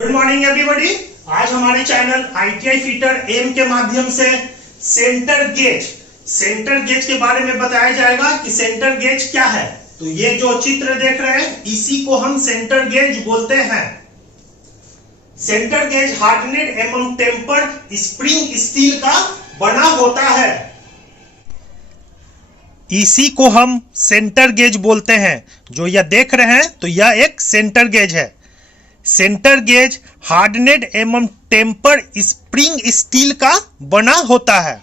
Good morning everybody. आज हमारे channel ITI fitter M के माध्यम से सेंटर गेज के बारे में बताया जाएगा कि सेंटर गेज क्या है। तो ये जो चित्र देख रहे हैं इसी को हम सेंटर गेज बोलते हैं। सेंटर गेज हार्डनेड एवं टेम्पर्ड स्प्रिंग स्टील का बना होता है। इसी को हम सेंटर गेज बोलते हैं। जो यह देख रहे हैं तो यह एक सेंटर गेज है। सेंटर गेज हार्डनेड एवं टेम्पर्ड स्प्रिंग स्टील का बना होता है।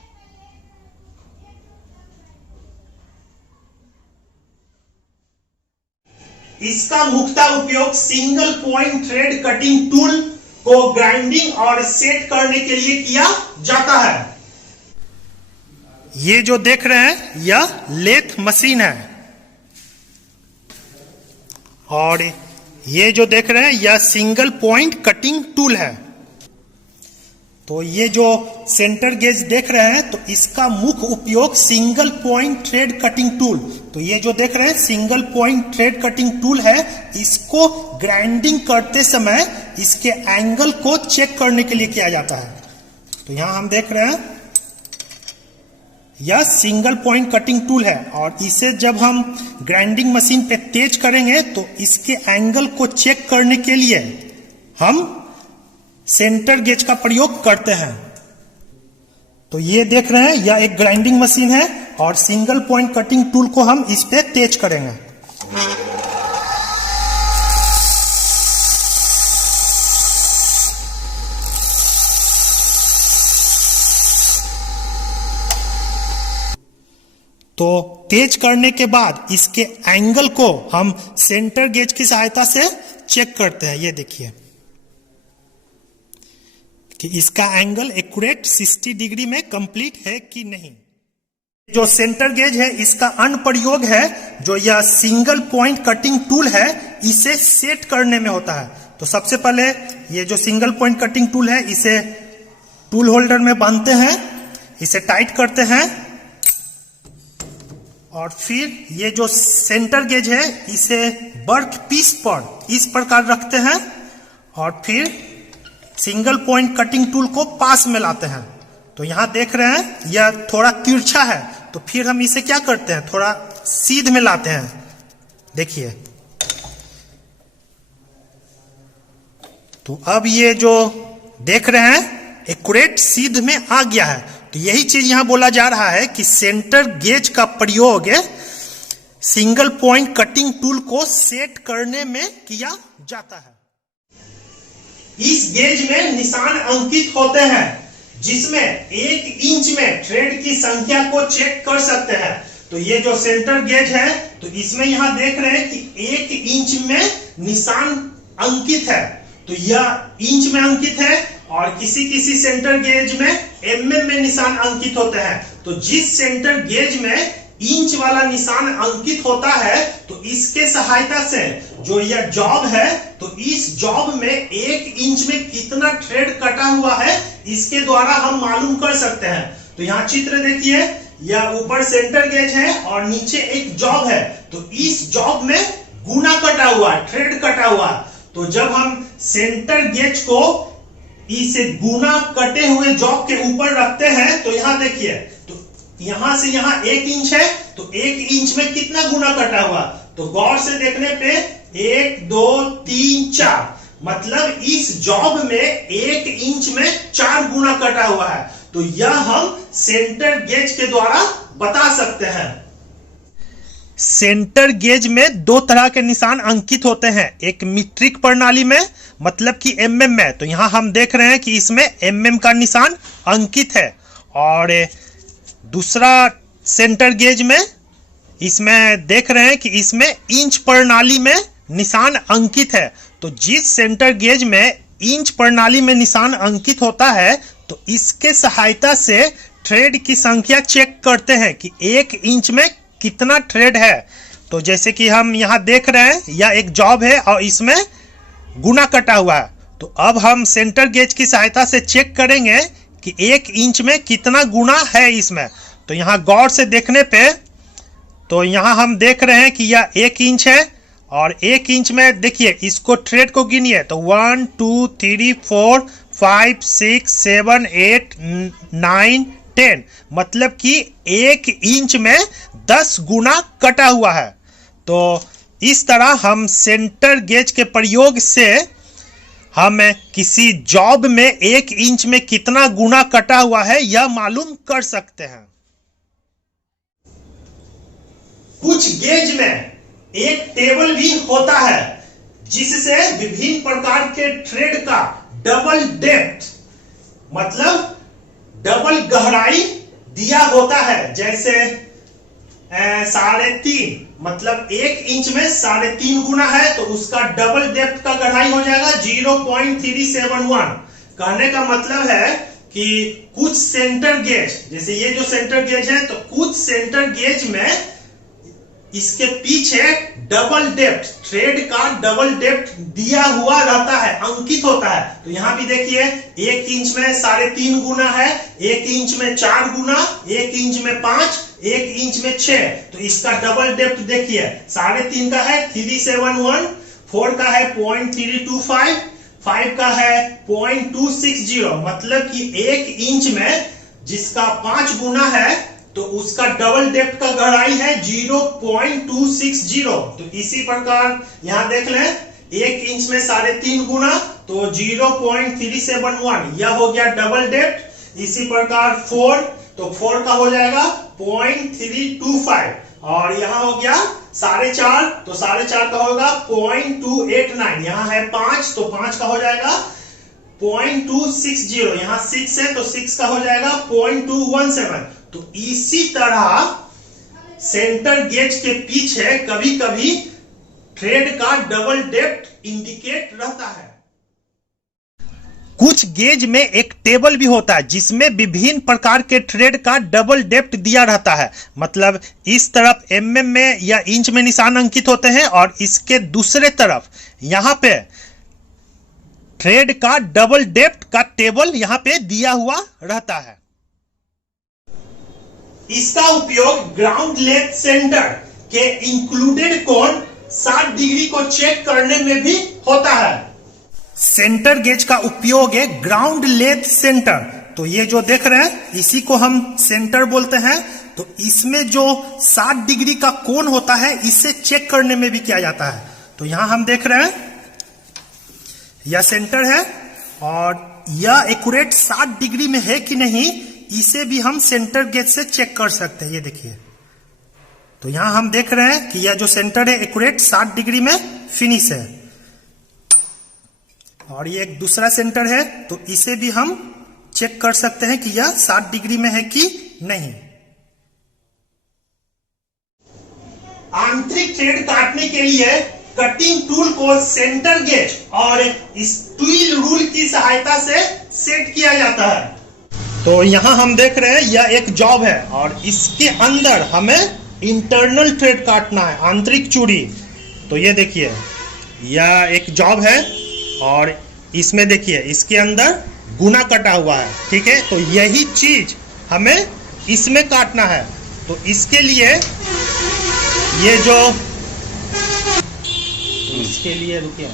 इसका मुख्यतः उपयोग single point thread cutting tool को ग्राइंडिंग और सेट करने के लिए किया जाता है। ये जो देख रहे हैं यह लेथ मशीन है और ये जो देख रहे हैं यह सिंगल पॉइंट कटिंग टूल है। तो ये जो सेंटर गेज देख रहे हैं तो इसका मुख्य उपयोग single point thread cutting tool, तो ये जो देख रहे हैं single point thread cutting tool है। इसको ग्राइंडिंग करते समय इसके एंगल को चेक करने के लिए किया जाता है। तो यहां हम देख रहे हैं यह सिंगल पॉइंट कटिंग टूल है और इसे जब हम ग्राइंडिंग मशीन पे तेज करेंगे तो इसके एंगल को चेक करने के लिए हम सेंटर गेज का प्रयोग करते हैं। तो ये देख रहे हैं यह एक ग्राइंडिंग मशीन है और सिंगल पॉइंट कटिंग टूल को हम इस पे तेज करेंगे। तो तेज करने के बाद इसके एंगल को हम सेंटर गेज की सहायता से चेक करते हैं। ये देखिए कि इसका एंगल एक्यूरेट 60 डिग्री में कंप्लीट है कि नहीं। जो सेंटर गेज है इसका अन्य प्रयोग है जो यह सिंगल पॉइंट कटिंग टूल है इसे सेट करने में होता है। तो सबसे पहले ये जो सिंगल पॉइंट कटिंग टूल है इसे टूल होल्डर में बांधते हैं, इसे टाइट करते हैं और फिर ये जो सेंटर गेज है इसे वर्क पीस पर इस प्रकार रखते हैं और फिर सिंगल पॉइंट कटिंग टूल को पास में लाते हैं। तो यहां देख रहे हैं यह थोड़ा तिरछा है तो फिर हम इसे क्या करते हैं थोड़ा सीध में लाते हैं। देखिए तो अब ये जो देख रहे हैं एक्यूरेट सीध में आ गया है। तो यही चीज यहां बोला जा रहा है कि सेंटर गेज का प्रयोग सिंगल पॉइंट कटिंग टूल को सेट करने में किया जाता है। इस गेज में निशान अंकित होते हैं जिसमें 1 इंच में थ्रेड की संख्या को चेक कर सकते हैं। तो ये जो सेंटर गेज है तो इसमें यहां देख रहे हैं कि 1 इंच में निशान अंकित है। तो यह इंच में अंकित है और किसी किसी सेंटर गेज में mm में निशान अंकित होते हैं। तो जिस सेंटर गेज में इंच वाला निशान अंकित होता है तो इसके सहायता से जो यह जॉब है तो इस जॉब में 1 इंच में कितना थ्रेड कटा हुआ है इसके द्वारा हम मालूम कर सकते हैं। तो यहाँ चित्र देखिए यह ऊपर सेंटर गेज है और नीचे एक जॉब है। तो इस जॉब में गुना कटा हुआ है, थ्रेड कटा हुआ है। तो जब हम सेंटर गेज को इसे गुना कटे हुए जॉब के ऊपर रखते हैं तो यहां देखिए तो यहां से यहां 1 इंच है तो 1 इंच में कितना गुना कटा हुआ। तो गौर से देखने पे 1 2 3 4 मतलब इस जॉब में 1 इंच में 4 गुना कटा हुआ है। तो यह हम सेंटर गेज के द्वारा बता सकते हैं। सेंटर गेज में 2 तरह के निशान अंकित होते हैं, एक मीट्रिक प्रणाली में मतलब कि mm में। तो यहां हम देख रहे हैं कि इसमें mm का निशान अंकित है और दूसरा सेंटर गेज में इसमें देख रहे हैं कि इसमें इंच प्रणाली में निशान अंकित है। तो जिस सेंटर गेज में इंच प्रणाली में निशान अंकित होता है तो इसके सहायता से थ्रेड की संख्या चेक करते हैं कि 1 इंच में कितना थ्रेड है। तो जैसे कि हम यहां देख रहे हैं यह एक जॉब है और इसमें गुना कटा हुआ है। तो अब हम सेंटर गेज की सहायता से चेक करेंगे कि 1 इंच में कितना गुना है इसमें। तो यहां गौर से देखने पे तो यहां हम देख रहे हैं कि यह 1 इंच है और 1 इंच में देखिए इसको थ्रेड को गिनिए तो 1 2 3 4 5 6 7 8 9 10, मतलब कि 1 इंच में 10 गुना कटा हुआ है। तो इस तरह हम सेंटर गेज के प्रयोग से हम किसी जॉब में 1 इंच में कितना गुना कटा हुआ है यह मालूम कर सकते हैं। कुछ गेज में एक टेबल भी होता है जिससे विभिन्न प्रकार के थ्रेड का डबल डेप्थ, मतलब डबल गहराई दिया होता है। जैसे 3.5, मतलब 1 इंच में 3.5 गुना है तो उसका डबल डेप्थ का गहराई हो जाएगा 0.371। कहने का मतलब है कि कुछ सेंटर गेज, जैसे ये जो सेंटर गेज है, तो कुछ सेंटर गेज में इसके पीछे डबल डेप्थ, थ्रेड का डबल डेप्थ दिया हुआ रहता है, अंकित होता है। तो यहां भी देखिए 1 इंच में 3.5 गुना है, 1 इंच में 4 गुना, 1 इंच में 5, 1 इंच में 6। तो इसका डबल डेप्थ देखिए 3.5 का है 371, 4 का है 0.325, 5 का है 0.260, मतलब कि 1 इंच में जिसका 5 गुना है तो उसका डबल डेप्थ का गहराई है 0.260। तो इसी प्रकार यहां देख लें 1 इंच में 3.5 गुना तो 0.371, यह हो गया डबल डेप्थ। इसी प्रकार 4, तो 4 का हो जाएगा 0.325, और यहां हो गया 4.5, तो 4.5 का होगा 0.289, यहां है 5 तो 5 का हो जाएगा 0.260, यहां 6 है तो 6 का हो जाएगा 0.217। तो इसी तरह सेंटर गेज के पीछे कभी कभी थ्रेड का डबल डेप्थ इंडिकेट रहता है। कुछ गेज में एक टेबल भी होता है जिसमें विभिन्न प्रकार के थ्रेड का डबल डेप्थ दिया रहता है, मतलब इस तरफ mm में या इंच में निशान अंकित होते हैं और इसके दूसरे तरफ यहां पे थ्रेड का डबल डेप्थ का टेबल यहां पे दिया हुआ रहता है। इसका उपयोग ग्राउंड लेंथ सेंटर के इंक्लूडेड कोण 60 डिग्री को चेक करने में भी होता है। सेंटर गेज का उपयोग है ग्राउंड लेंथ सेंटर, तो ये जो देख रहे हैं इसी को हम सेंटर बोलते हैं। तो इसमें जो 60 डिग्री का कोण होता है इसे चेक करने में भी किया जाता है। तो यहां हम देख रहे हैं यह सेंटर है और यह एक्यूरेट 60 डिग्री में है कि नहीं, इसे भी हम सेंटर गेज से चेक कर सकते हैं। ये देखिए, तो यहां हम देख रहे हैं कि यह जो सेंटर है एक्यूरेट 60 डिग्री में फिनिश है, और ये एक दूसरा सेंटर है तो इसे भी हम चेक कर सकते हैं कि यह 60 डिग्री में है कि नहीं। आंतरिक थ्रेड काटने के लिए कटिंग टूल को सेंटर गेज और स्टील रूल की सहायता से सेट किया जाता है। तो यहां हम देख रहे हैं यह एक जॉब है और इसके अंदर हमें इंटरनल थ्रेड काटना है, आंतरिक चूड़ी। तो ये देखिए यह एक जॉब है और इसमें देखिए इसके अंदर गुना कटा हुआ है, ठीक है। तो यही चीज हमें इसमें काटना है। तो इसके लिए ये जो इसके लिए रुकिए,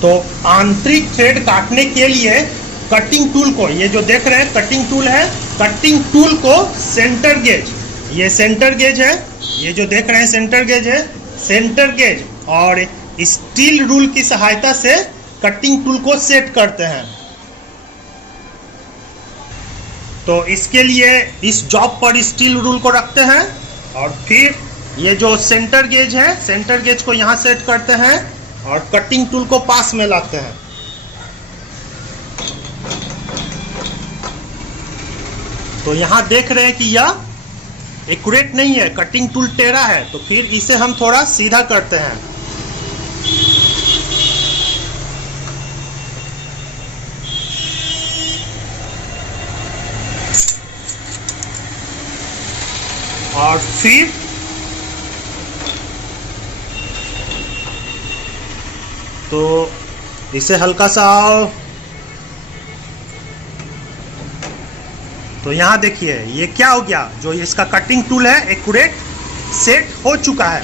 तो आंतरिक थ्रेड काटने के लिए कटिंग टूल को, ये जो देख रहे हैं कटिंग टूल है, कटिंग टूल को सेंटर गेज, ये सेंटर गेज है, ये जो देख रहे हैं सेंटर गेज है, सेंटर गेज और स्टील रूल की सहायता से कटिंग टूल को सेट करते हैं। तो इसके लिए इस जॉब पर स्टील रूल को रखते हैं और फिर ये जो सेंटर गेज है, सेंटर गेज को यहां सेट करते हैं और कटिंग टूल को पास में लाते हैं। तो यहां देख रहे हैं कि यह एक्यूरेट नहीं है, कटिंग टूल टेढ़ा है, तो फिर इसे हम थोड़ा सीधा करते हैं। और फिर तो इसे हल्का सा, तो यहां देखिए ये क्या हो गया, जो इसका कटिंग टूल है एक्यूरेट सेट हो चुका है।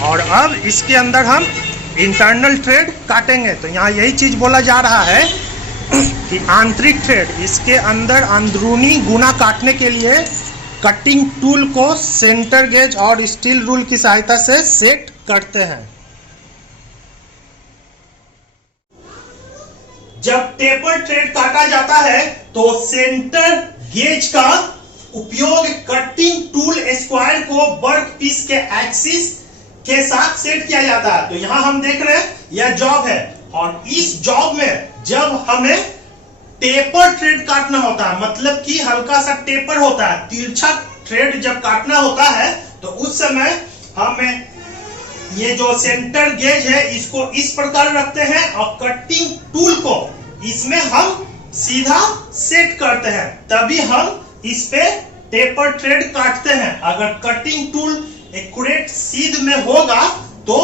और अब इसके अंदर हम इंटरनल थ्रेड काटेंगे। तो यहाँ यही चीज बोला जा रहा है कि आंतरिक थ्रेड, इसके अंदर अंदरूनी गुना काटने के लिए कटिंग टूल को सेंटर गेज और स्टील रूल की सहायता से सेट करते हैं। जब टेपर थ्रेड काटा जाता है तो सेंटर गेज का उपयोग कटिंग टूल स्क्वायर को वर्क पीस के एक्सिस के साथ सेट किया जाता है। तो यहां हम देख रहे हैं यह जॉब है, और इस जॉब में जब हमें टेपर थ्रेड काटना होता है, मतलब कि हल्का सा टेपर होता है, तिरछा थ्रेड जब काटना होता है, तो उस समय हमें ये जो सेंटर गेज है इसको इस प्रकार रखते हैं और कटिंग टूल को इसमें हम सीधा सेट करते हैं, तभी हम इस पे टेपर थ्रेड काटते हैं। अगर कटिंग टूल एक्यूरेट सीध में होगा तो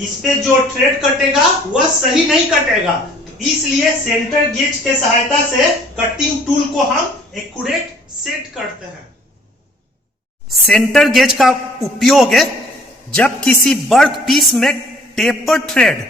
इस पे जो थ्रेड कटेगा वह सही नहीं कटेगा। तो इसलिए सेंटर गेज के सहायता से कटिंग टूल को हम एक्यूरेट सेट करते हैं। सेंटर गेज का उपयोग है जब किसी वर्क पीस में टेपर थ्रेड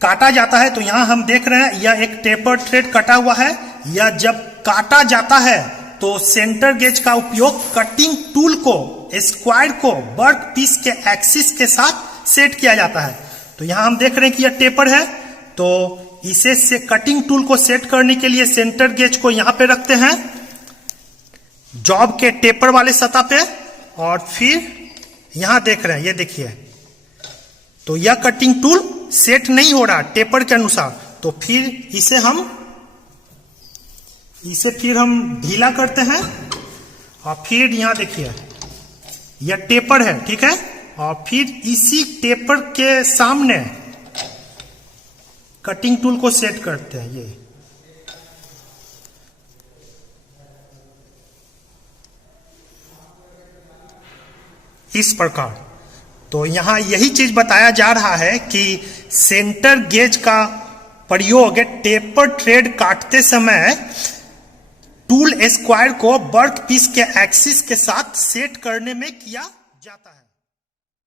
काटा जाता है। तो यहां हम देख रहे हैं यह एक टेपर थ्रेड कटा हुआ है। या जब काटा जाता है तो सेंटर गेज का उपयोग कटिंग टूल को स्क्वायर को वर्क पीस के एक्सिस के साथ सेट किया जाता है। तो यहां हम देख रहे हैं कि यह टेपर है, तो इसे से कटिंग टूल को सेट करने के लिए सेंटर गेज को यहां पे रखते हैं जॉब के टेपर वाले सतह पे, और फिर यहां देख रहे हैं ये देखिए, तो यह कटिंग टूल सेट नहीं हो रहा टेपर के अनुसार। तो फिर इसे फिर हम ढीला करते हैं, और फिर यहां देखिए यह टेपर है, ठीक है, और फिर इसी टेपर के सामने कटिंग टूल को सेट करते हैं ये। इस प्रकार। तो यहां यही चीज बताया जा रहा है कि सेंटर गेज का प्रयोग टेपर थ्रेड काटते समय टूल स्क्वायर को वर्क पीस के एक्सिस के साथ सेट करने में किया जाता है।